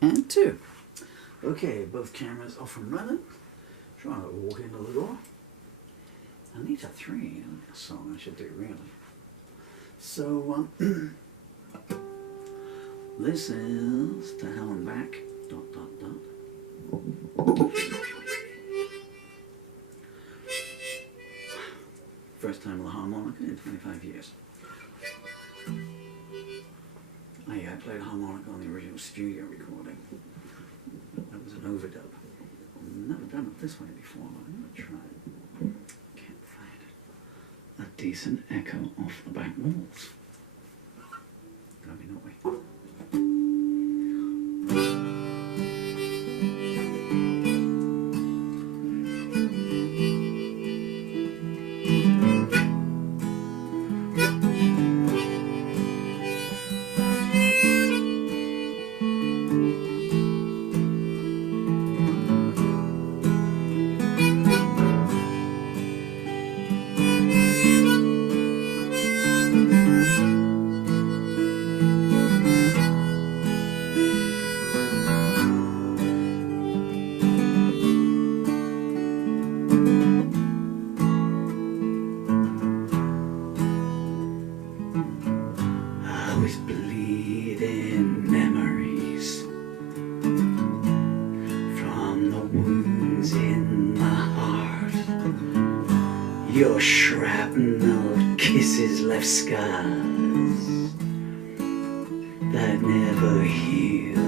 and 2. Okay, both cameras off and running. Trying to walk into the door. I need a 3 song I should do, really. So, this is To Hell and Back, ... First time with a harmonica in 25 years. I played harmonica on the original studio recording. That was an overdub. I've never done it this way before, but I'm going to try it. Can't find it. A decent echo off the back walls. Gotta be naughty. Your shrapnel kisses left scars that never heal.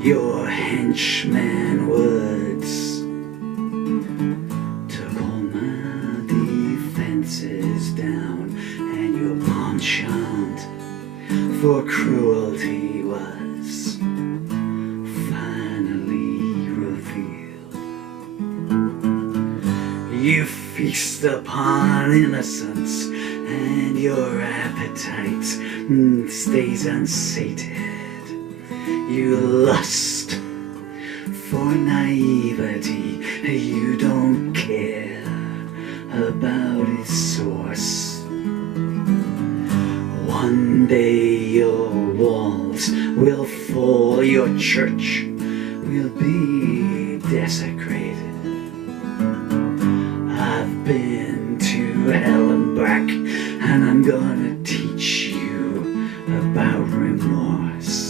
Your henchman words took all my defenses down, and your penchant for cruelty was finally revealed. You feast upon innocence, and your appetite stays unsated. You lust for naivety, you don't care about its source. One day your walls will fall, your church will be desecrated. I've been to hell and back, and I'm gonna teach you about remorse.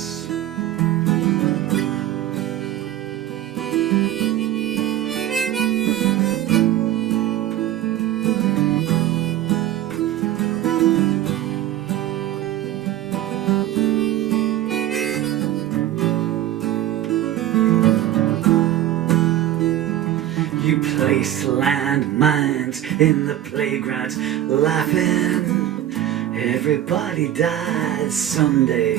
You place landmines in the playground, laughing, everybody dies someday.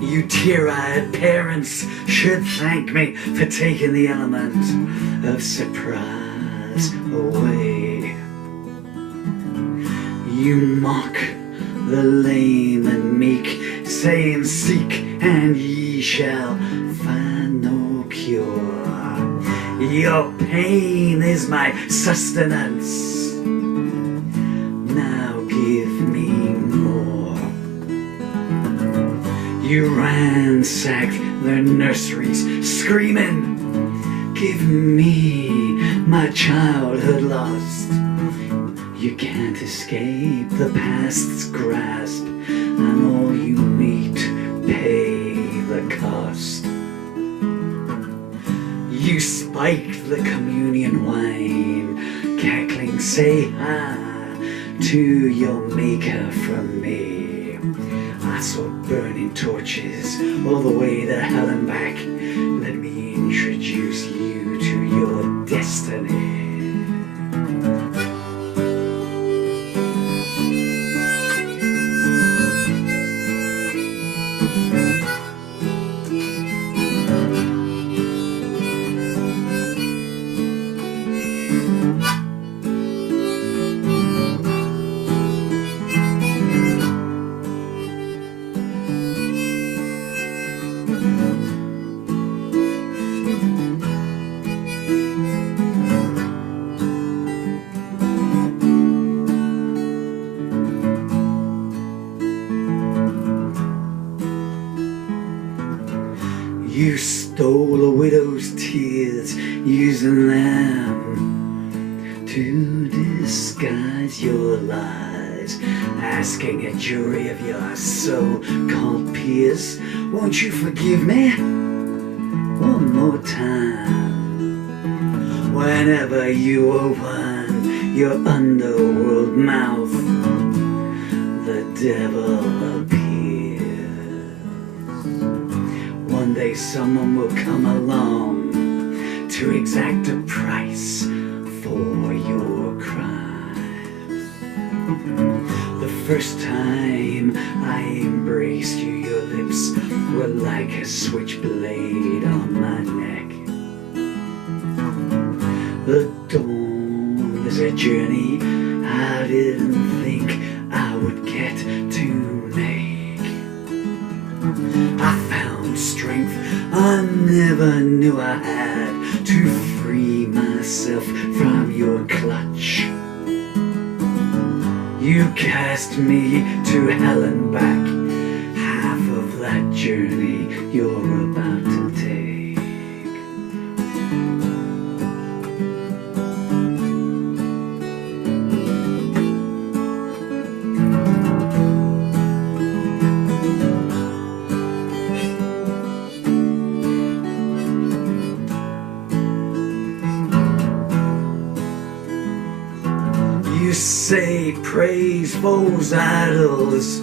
You tear-eyed parents should thank me for taking the element of surprise away. You mock the lame and meek, saying, seek and ye shall find no cure. Your pain is my sustenance. Now give me more. You ransacked their nurseries, screaming, give me my childhood lost. You can't escape the past's grasp, and all you meet pay the cost. You spiked the communion wine, cackling, say hi to your maker from me. I saw burning torches all the way to hell and back. Let me introduce you to your destiny. You stole a widow's tears, using them to disguise your lies, asking a jury of your so-called peers, won't you forgive me one more time? Whenever you open your underworld mouth, the devil appears. One day someone will come along to exact a price for your crimes. The first time I embraced you, your lips were like a switchblade on my neck. The dawn is a journey I didn't think I would get to make. I found strength I never knew I had to free myself from your clutch. You cast me to hell and back, half of that journey you're about to take. You say praise false idols.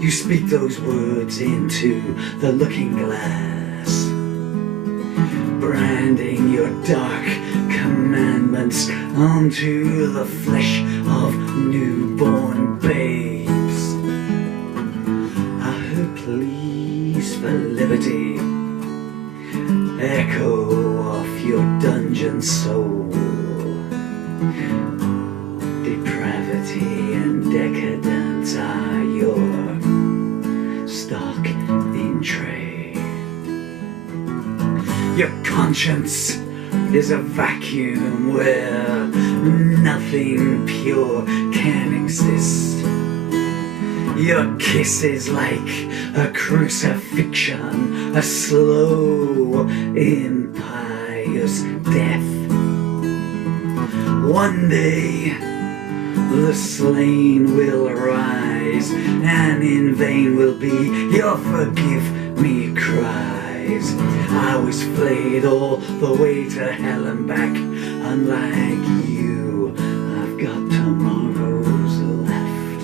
You speak those words into the looking glass, branding your dark commandments onto the flesh of newborn babes. I heard pleas for liberty echo off your dungeon soul. Depravity and decadence are your stock in trade. Your conscience is a vacuum where nothing pure can exist. Your kiss is like a crucifixion, a slow, impious death. One day the slain will rise, and in vain will be your forgive me cries. I was flayed all the way to hell and back. Unlike you, I've got tomorrows left.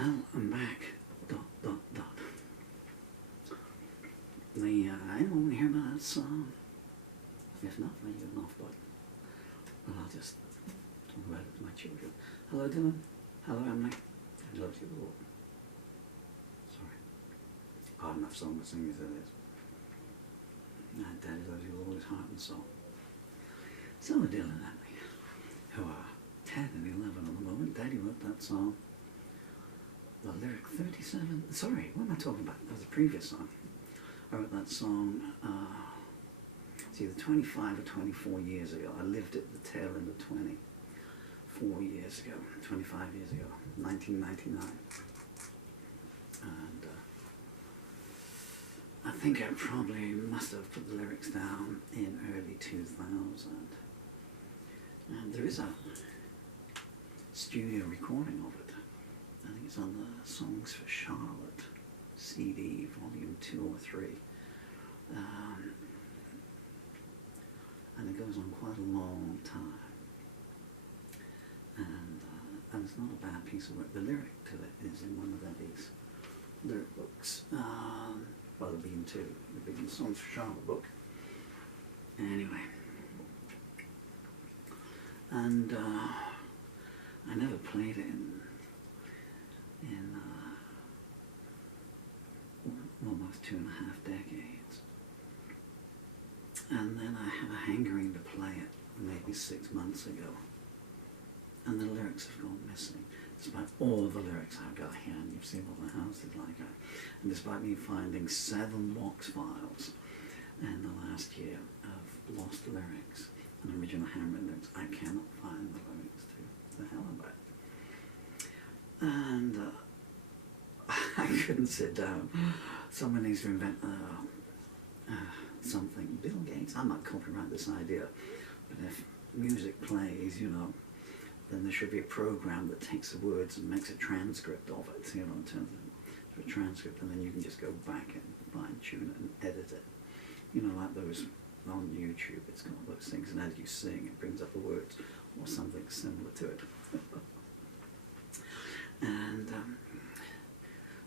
Hell, I'm back. ... Anyone want to hear about that song? If not, then you're enough, but I'll just talk about it to my children. Hello, Dylan. Hello, Emily. I love you all. Sorry. Hard enough song to sing as it is. Daddy loves you all his heart and soul. So are Dylan and Emily, who are 10 and 11 at the moment. Daddy wrote that song. The lyric 37, sorry, what am I talking about? That was a previous song. I wrote that song, it's either 25 or 24 years ago. I lived at the tail end of 24 years ago, 25 years ago, 1999. And I think I probably must have put the lyrics down in early 2000. And there is a studio recording of it. I think it's on the Songs for Charlotte CD, volume 2 or 3. And it goes on quite a long time. And it's not a bad piece of work. The lyric to it is in one of Eddie's lyric books. Well, there've been two. There've been the Songs for Charlotte book. Anyway. And I never played it in almost 2.5 decades. And then I had a hankering to play it maybe 6 months ago. And the lyrics have gone missing. Despite all the lyrics I've got here, and you've seen what the house is like. And despite me finding 7 box files in the last year of lost lyrics and original handwritten lyrics, I cannot find the lyrics to Hell and Back. And I couldn't sit down. Someone needs to invent something. Bill Gates, I might copyright this idea, but if music plays, you know, then there should be a program that takes the words and makes a transcript of it, you know, in terms of a transcript, and then you can just go back and fine-tune it and edit it. You know, like those on YouTube, it's got those things, and as you sing, it brings up the words or something similar to it. And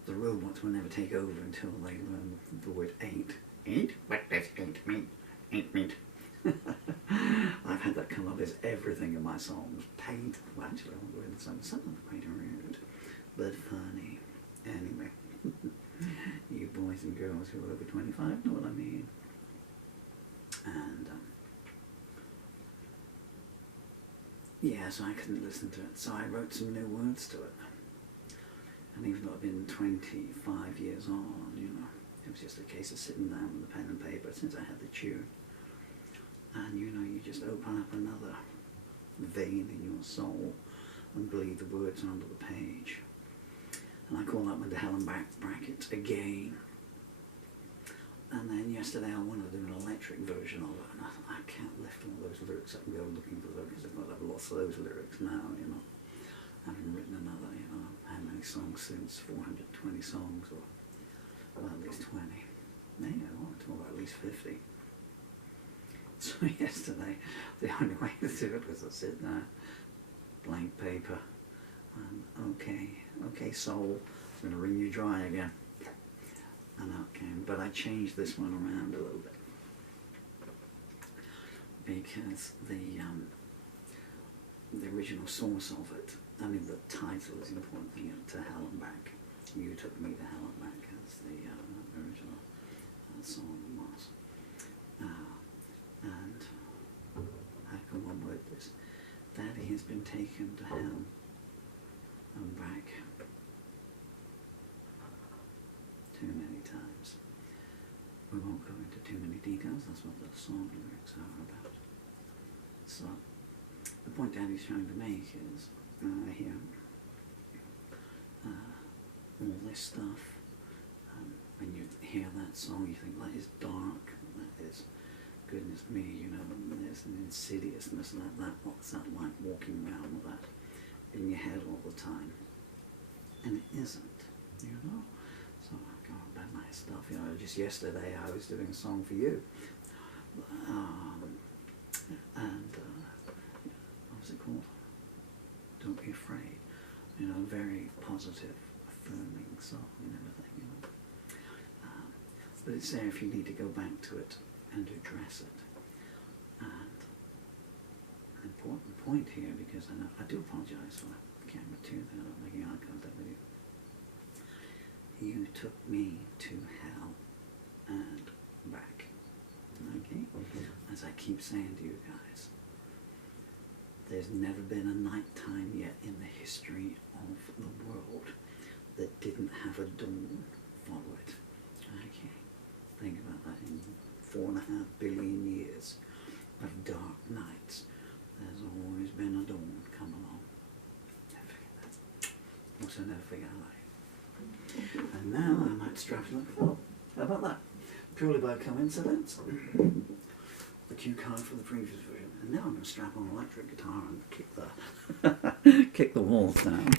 the robots will never take over until they learn the word ain't. Ain't? What does ain't mean? Ain't mean. I've had that come up as everything in my songs. Paint. Well, actually, I won't go into some of them are quite rude, but funny. Anyway, you boys and girls who are over 25 know what I mean. And yeah, so I couldn't listen to it, so I wrote some new words to it. And even though I've been 25 years on, you know, it was just a case of sitting down with a pen and paper since I had the tune. And you know, you just open up another vein in your soul and bleed the words onto the page. And I call that with the Hell and Back brackets again. And then yesterday I wanted to do an electric version of it, and I thought, I can't lift all those lyrics up and go looking for those, because I've lost those lyrics now, you know. I haven't written another, you know, how many songs since, 420 songs, or well, at least 20. Maybe I want to talk about at least 50. So yesterday, the only way to do it was to sit there, blank paper, and okay soul, I'm going to wring you dry again. And out came, but I changed this one around a little bit. Because the original source of it, I mean the title is the important thing, to Hell and Back. You Took Me to Hell and Back as the original song was. And how can one word this? Daddy has been taken to hell and back too many times. We won't go into too many details, that's what the song lyrics are about. So, the point Daddy's trying to make is, here, all this stuff, when you hear that song, you think, that is dark, that is, goodness me, you know, there's an insidiousness like that. What's that like, walking around with that in your head all the time? And it isn't, you know. So I go about my stuff, you know, just yesterday I was doing a song for you. What was it called? Don't Be Afraid. You know, very positive, affirming song and everything, you know. But it's there if you need to go back to it and address it. And an important point here, because I do apologize for the camera too, that I'm not making eye contact with you. You took me to hell and back. Okay? As I keep saying to you guys, there's never been a night time yet in the history of the world that didn't have a dawn follow it. Okay? Think also never figure out. And now I might strap it like a fiddle. How about that? Purely by coincidence. The cue card for the previous version. And now I'm going to strap on an electric guitar and kick the kick the walls down.